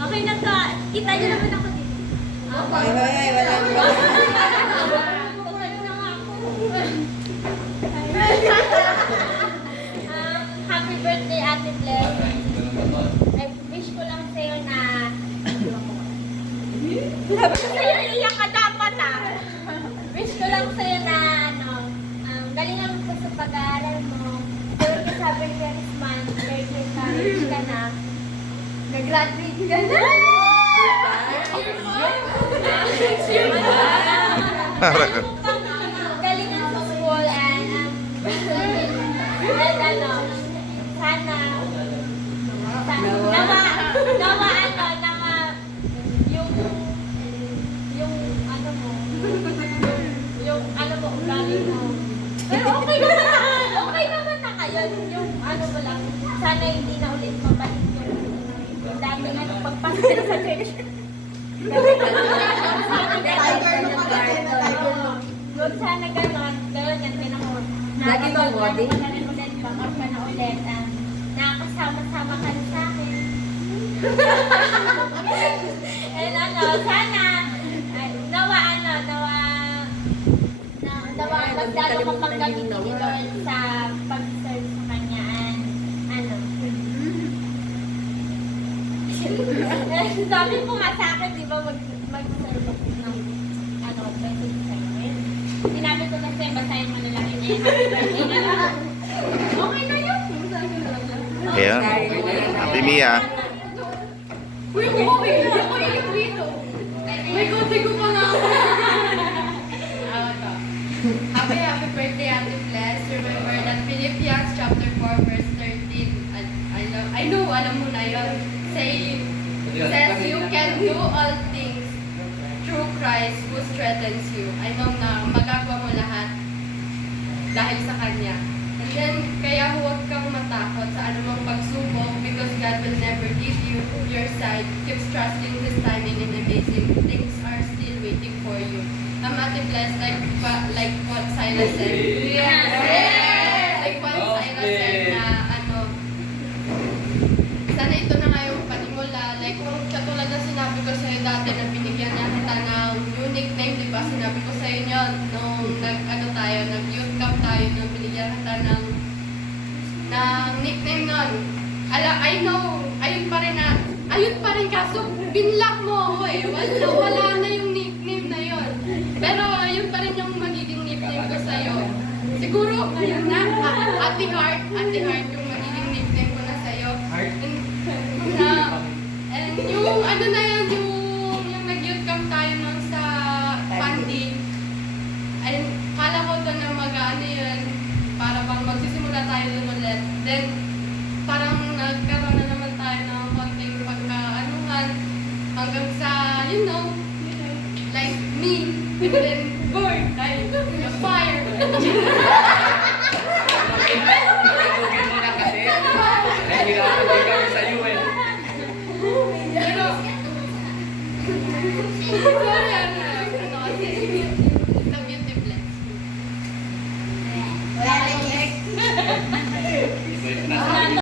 Okay na to. Kita niyo naman ako dito. Ay, wala naman. Happy birthday, Ate Bless. I wish ko lang sa'yo na... Sabi ko sa'yo, iiyak ka dapat Wish ko lang sa'yo na, galingan mo sa pag-aaral mo. Pero sabi ko this month, birthday college ka na. Nag-graduate ka na. Galingan sa school and sana yung ugali mo. Pero okay naman na ngayon. Yung mo lang, sana hindi na ulit mabalik yung dati pagpasok sa church. Sana gano'n yan pinakot. Lagi bang body? Pag-off ka na ulit. Nakakasama-sama ka na sa akin. And sana, nawa magdalo ka pang gamitin ni Lord sa pag-serve sa Kanya. And sabi po nga sa akin, di ba, mag-serve ako ng message sa inyo. Sinabi ko na sa'yo, basahin mo na lang yun. Happy birthday na lang. Okay na yun. Kaya, Ate Mia. Uy, okay na. Ako yung dito. May konti ko pa na ako. Happy birthday, Ate Bless. Remember that Philippians chapter 4 verse 13. I know, alam mo na yun. Says you can do all things through Christ who strengthens you. I know na magagawa mo lahat dahil sa Kanya. And then, kaya huwag kang matakot sa anumang pagsubok because God will never leave you your side. Keep trusting His timing and amazing things are still waiting for you. Ate Bless, like what Silas said. Yes! Like what Silas said na sana ito na nga yung panimula. Like kung katulad na sinabi ko sa'yo dati na binigyan na kita ng new nickname, di ba? Sinabi ko sa'yo yun nung nag-youth camp tayo, nung binigyan kita ng nickname nun. I know, ayun pa rin kaso binlock mo ako eh. Wala na yung nickname na yun. Pero ayun pa rin yung magiging nickname ko sa'yo. Siguro, ayun na, Ate Heart yung magiging nickname ko na sa'yo. And yung na yun, yung nag-youth camp tayo nun sa Pandi. Ayun, kala ko to na yun, para bang magsisimula tayo dun ulit. Then, parang nagkaroon na naman tayo ng konting pagka-anuhan hanggang sa, like me, and then burn, like fire.